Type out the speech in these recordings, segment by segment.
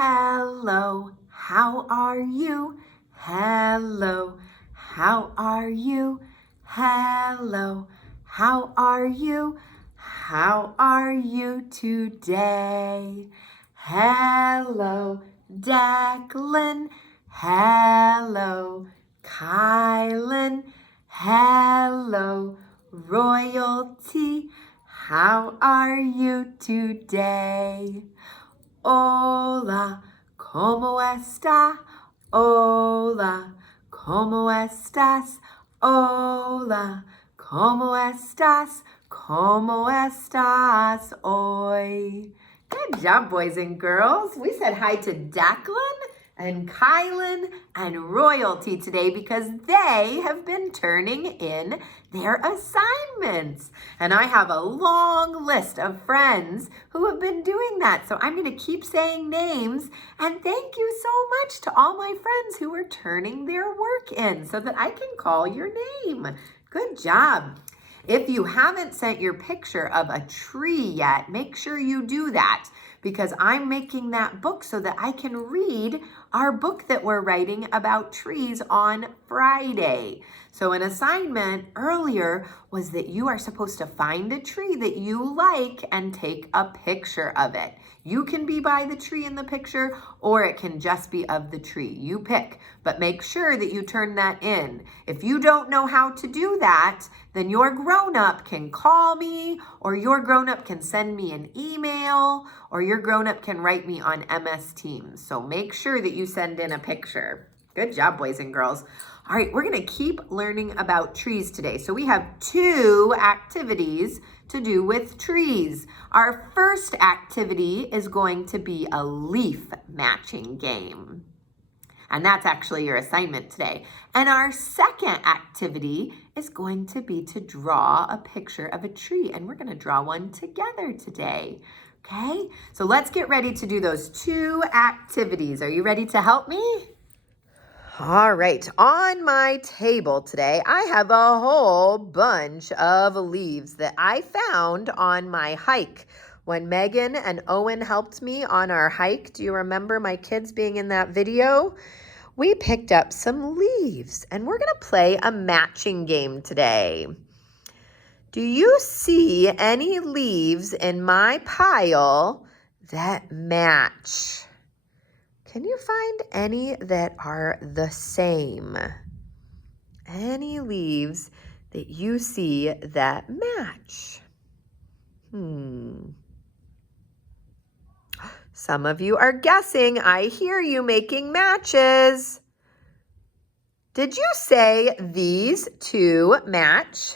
Hello, how are you? Hello, how are you? Hello, how are you? How are you today? Hello, Declan. Hello, Kylan. Hello, Royalty. How are you today? Hola, ¿cómo está? Hola, ¿cómo estás? Hola, ¿cómo estás? ¿Cómo estás hoy? Good job, boys and girls. We said hi to Declan and Kylan and Royalty today because they have been turning in their assignments. And I have a long list of friends who have been doing that. So I'm going to keep saying names. And thank you so much to all my friends who are turning their work in so that I can call your name. Good job. If you haven't sent your picture of a tree yet, make sure you do that because I'm making that book so that I can read our book that we're writing about trees on Friday. So an assignment earlier was that you are supposed to find a tree that you like and take a picture of it. You can be by the tree in the picture, or it can just be of the tree. You pick, but make sure that you turn that in. If you don't know how to do that, then your grown-up can call me, or your grown-up can send me an email, or your grown-up can write me on MS Teams. So make sure that you send in a picture. Good job, boys and girls. All right, we're gonna keep learning about trees today. So we have 2 activities to do with trees. Our first activity is going to be a leaf matching game. And that's actually your assignment today. And our second activity is going to be to draw a picture of a tree. And we're gonna draw one together today. Okay, so let's get ready to do those 2 activities. Are you ready to help me? All right, on my table today, I have a whole bunch of leaves that I found on my hike. When Megan and Owen helped me on our hike, do you remember my kids being in that video? We picked up some leaves and we're gonna play a matching game today. Do you see any leaves in my pile that match? Can you find any that are the same? Any leaves that you see that match? Some of you are guessing. I hear you making matches. Did you say these 2 match?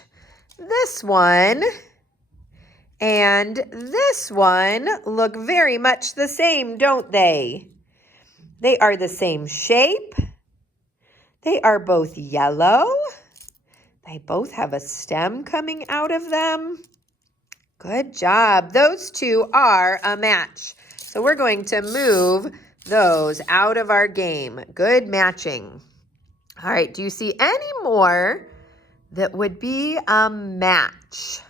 This one and this one look very much the same, don't they? They are the same shape. They are both yellow. They both have a stem coming out of them. Good job. Those 2 are a match. So we're going to move those out of our game. Good matching. All right, do you see any more that would be a match?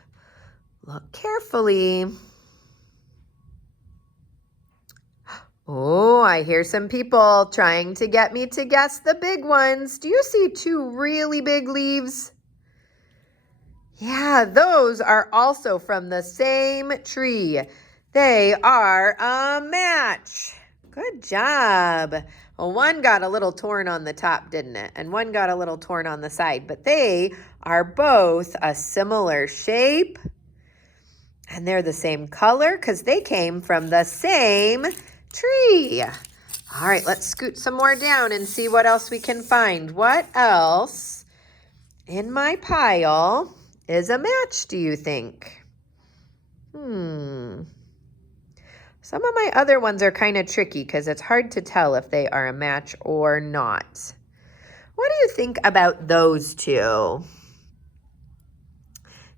Look carefully. Oh, I hear some people trying to get me to guess the big ones. Do you see 2 really big leaves? Yeah, those are also from the same tree. They are a match. Good job. Well, one got a little torn on the top, didn't it? And one got a little torn on the side, but they are both a similar shape. And they're the same color because they came from the same tree. All right, let's scoot some more down and see what else we can find. What else in my pile is a match, do you think? Some of my other ones are kind of tricky because it's hard to tell if they are a match or not. What do you think about those 2?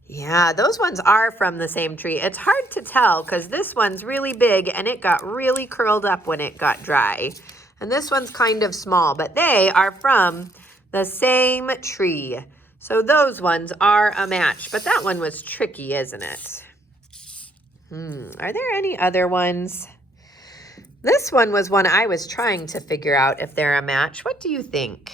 Yeah, those ones are from the same tree. It's hard to tell because this one's really big and it got really curled up when it got dry. And this one's kind of small, but they are from the same tree. So those ones are a match, but that one was tricky, isn't it? Are there any other ones? This one was one I was trying to figure out if they're a match. What do you think?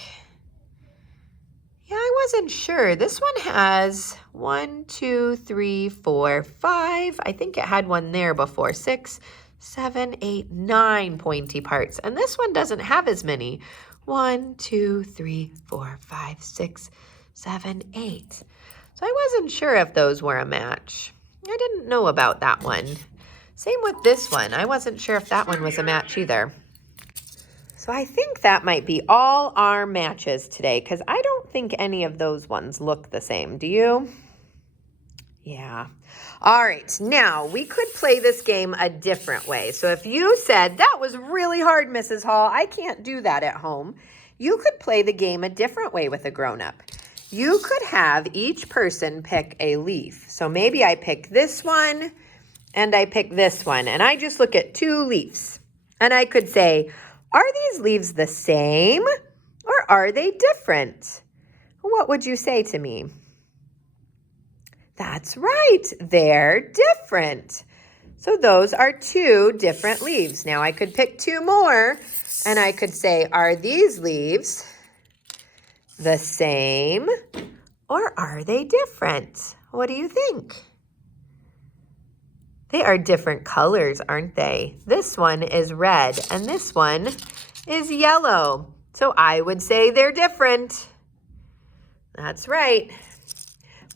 Yeah, I wasn't sure. This one has 1, 2, 3, 4, 5. I think it had one there before. 6, 7, 8, 9 pointy parts. And this one doesn't have as many. 1, 2, 3, 4, 5, 6, 7, 8. So I wasn't sure if those were a match. I didn't know about that one. Same with this one. I wasn't sure if that one was a match either. So I think that might be all our matches today because I don't think any of those ones look the same. Do you? Yeah. All right. Now, we could play this game a different way. So if you said, that was really hard, Mrs. Hall, I can't do that at home, you could play the game a different way with a grown-up. You could have each person pick a leaf. So maybe I pick this one and I pick this one, and I just look at 2 leaves. And I could say, are these leaves the same or are they different? What would you say to me? That's right, they're different. So those are 2 different leaves. Now I could pick 2 more and I could say, are these leaves the same or are they different? What do you think? They are different colors, aren't they? This one is red and this one is yellow. So I would say they're different. That's right.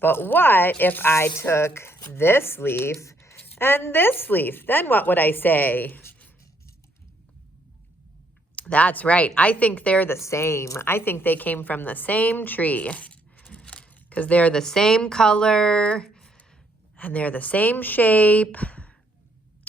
But what if I took this leaf and this leaf? Then what would I say? That's right. I think they're the same. I think they came from the same tree because they're the same color and they're the same shape.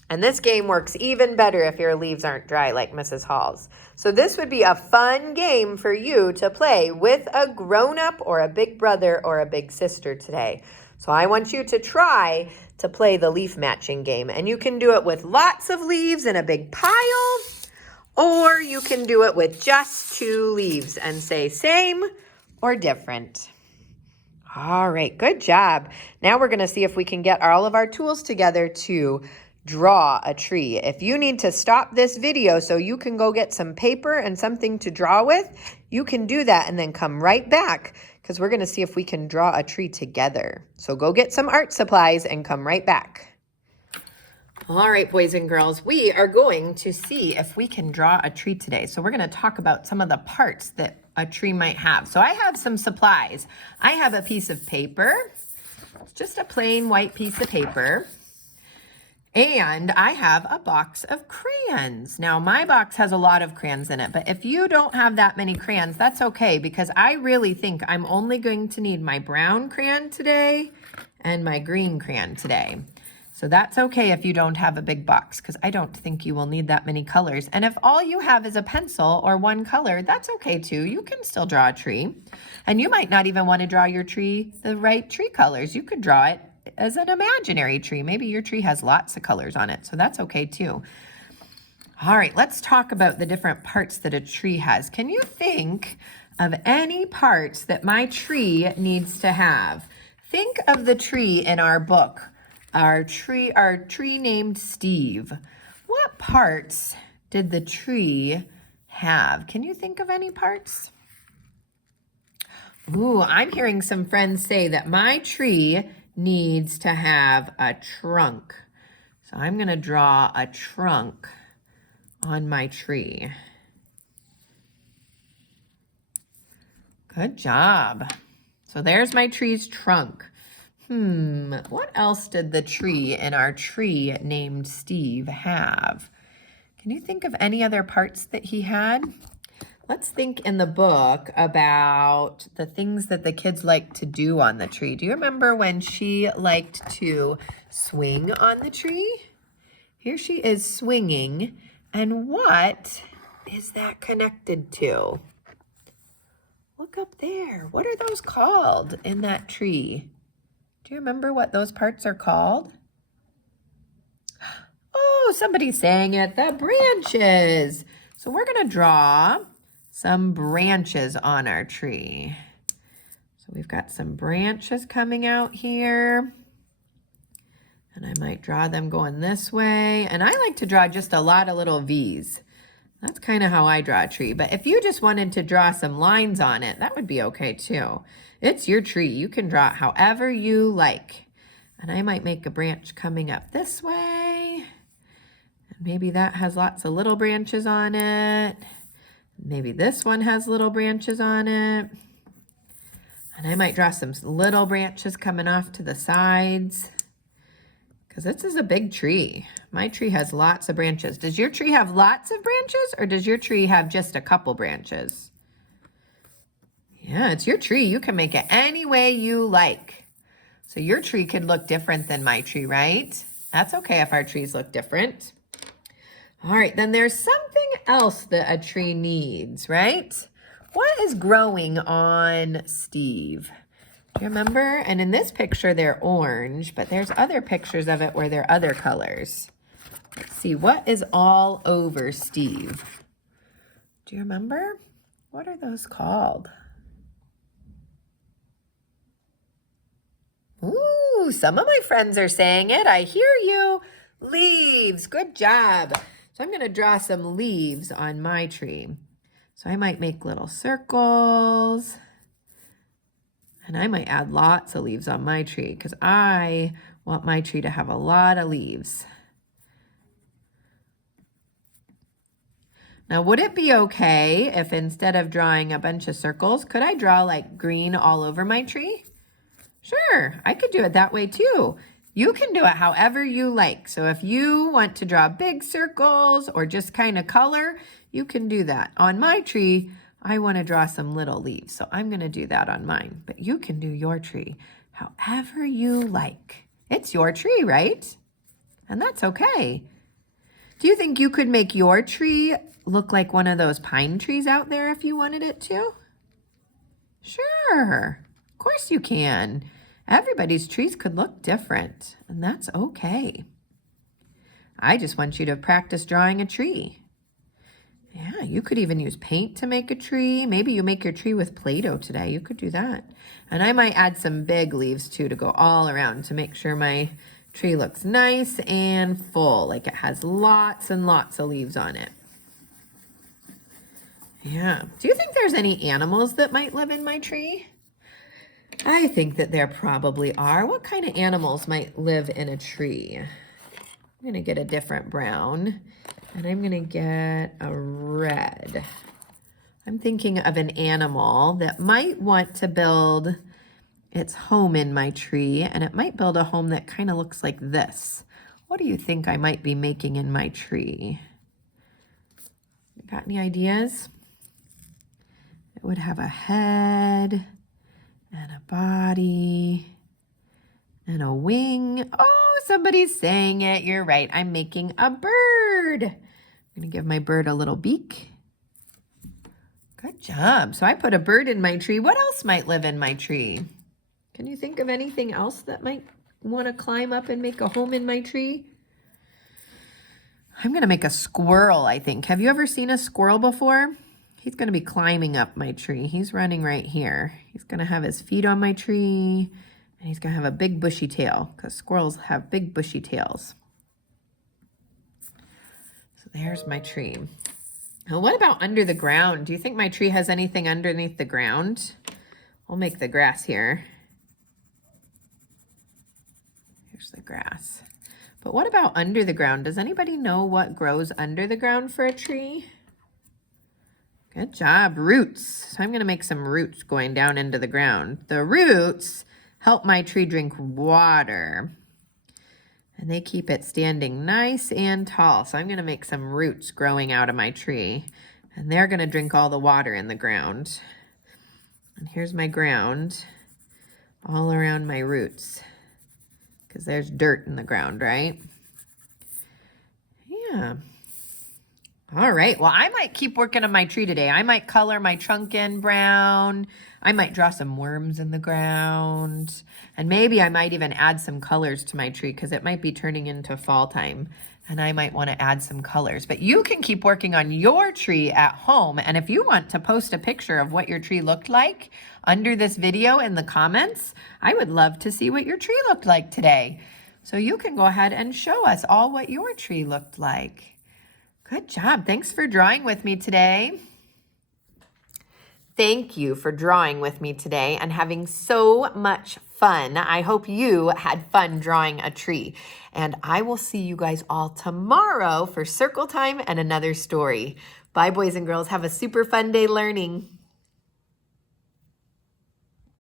And this game works even better if your leaves aren't dry like Mrs. Hall's. So this would be a fun game for you to play with a grown-up or a big brother or a big sister today. So I want you to try to play the leaf matching game. And you can do it with lots of leaves in a big pile, or you can do it with just 2 leaves and say same or different. All right, good job. Now we're going to see if we can get all of our tools together to draw a tree. If you need to stop this video so you can go get some paper and something to draw with, you can do that and then come right back because we're going to see if we can draw a tree together. So go get some art supplies and come right back. All right, boys and girls, we are going to see if we can draw a tree today. So we're going to talk about some of the parts that a tree might have. So I have some supplies. I have a piece of paper. It's just a plain white piece of paper. And I have a box of crayons. Now, my box has a lot of crayons in it, but if you don't have that many crayons, that's okay because I really think I'm only going to need my brown crayon today and my green crayon today. So that's okay if you don't have a big box because I don't think you will need that many colors. And if all you have is a pencil or one color, that's okay too. You can still draw a tree. And you might not even want to draw your tree the right tree colors. You could draw it as an imaginary tree. Maybe your tree has lots of colors on it, so that's okay too. All right, let's talk about the different parts that a tree has. Can you think of any parts that my tree needs to have? Think of the tree in our book. Our tree named Steve. What parts did the tree have? Can you think of any parts? Ooh, I'm hearing some friends say that my tree needs to have a trunk. So I'm going to draw a trunk on my tree. Good job. So there's my tree's trunk. What else did the tree in our tree named Steve have? Can you think of any other parts that he had? Let's think in the book about the things that the kids like to do on the tree. Do you remember when she liked to swing on the tree? Here she is swinging. And what is that connected to? Look up there. What are those called in that tree? Do you remember what those parts are called? Oh, somebody's saying it. The branches. So we're going to draw some branches on our tree. So we've got some branches coming out here. And I might draw them going this way. And I like to draw just a lot of little V's. That's kind of how I draw a tree. But if you just wanted to draw some lines on it, that would be okay too. It's your tree. You can draw it however you like. And I might make a branch coming up this way. And maybe that has lots of little branches on it. Maybe this one has little branches on it. And I might draw some little branches coming off to the sides. Because this is a big tree. My tree has lots of branches. Does your tree have lots of branches, or does your tree have just a couple branches? Yeah, it's your tree. You can make it any way you like. So your tree could look different than my tree, right? That's okay if our trees look different. All right, then there's something else that a tree needs, right? What is growing on Steve? Do you remember? And in this picture, they're orange, but there's other pictures of it where they're other colors. Let's see, what is all over Steve? Do you remember? What are those called? Ooh, some of my friends are saying it. I hear you. Leaves. Good job. So I'm going to draw some leaves on my tree. So I might make little circles. And I might add lots of leaves on my tree because I want my tree to have a lot of leaves. Now, would it be okay if instead of drawing a bunch of circles, could I draw like green all over my tree? Sure, I could do it that way too. You can do it however you like. So if you want to draw big circles or just kind of color, you can do that. On my tree, I want to draw some little leaves, so I'm going to do that on mine. But you can do your tree however you like. It's your tree, right? And that's okay. Do you think you could make your tree look like one of those pine trees out there if you wanted it to? Sure, of course you can. Everybody's trees could look different, and that's okay. I just want you to practice drawing a tree. Yeah, you could even use paint to make a tree. Maybe you make your tree with Play-Doh today. You could do that. And I might add some big leaves too to go all around to make sure my tree looks nice and full, like it has lots and lots of leaves on it. Yeah. Do you think there's any animals that might live in my tree? I think that there probably are. What kind of animals might live in a tree? I'm going to get a different brown. And I'm going to get a red. I'm thinking of an animal that might want to build its home in my tree, and it might build a home that kind of looks like this. What do you think I might be making in my tree? Got any ideas? It would have a head and a body and a wing. Oh, somebody's saying it. You're right. I'm making a bird. I'm going to give my bird a little beak. Good job. So I put a bird in my tree. What else might live in my tree? Can you think of anything else that might want to climb up and make a home in my tree? I'm going to make a squirrel, I think. Have you ever seen a squirrel before? He's going to be climbing up my tree. He's running right here. He's going to have his feet on my tree, and he's going to have a big bushy tail because squirrels have big bushy tails. So there's my tree. Now, what about under the ground? Do you think my tree has anything underneath the ground? I'll make the grass here. Here's the grass. But what about under the ground? Does anybody know what grows under the ground for a tree? Good job, roots. So I'm going to make some roots going down into the ground. The roots help my tree drink water. And they keep it standing nice and tall. So I'm going to make some roots growing out of my tree. And they're going to drink all the water in the ground. And here's my ground all around my roots. Because there's dirt in the ground, right? Yeah. All right. Well, I might keep working on my tree today. I might color my trunk in brown. I might draw some worms in the ground. And maybe I might even add some colors to my tree because it might be turning into fall time. And I might want to add some colors. But you can keep working on your tree at home. And if you want to post a picture of what your tree looked like under this video in the comments, I would love to see what your tree looked like today. So you can go ahead and show us all what your tree looked like. Good job. Thanks for drawing with me today. Thank you for drawing with me today and having so much fun. I hope you had fun drawing a tree. And I will see you guys all tomorrow for circle time and another story. Bye, boys and girls. Have a super fun day learning.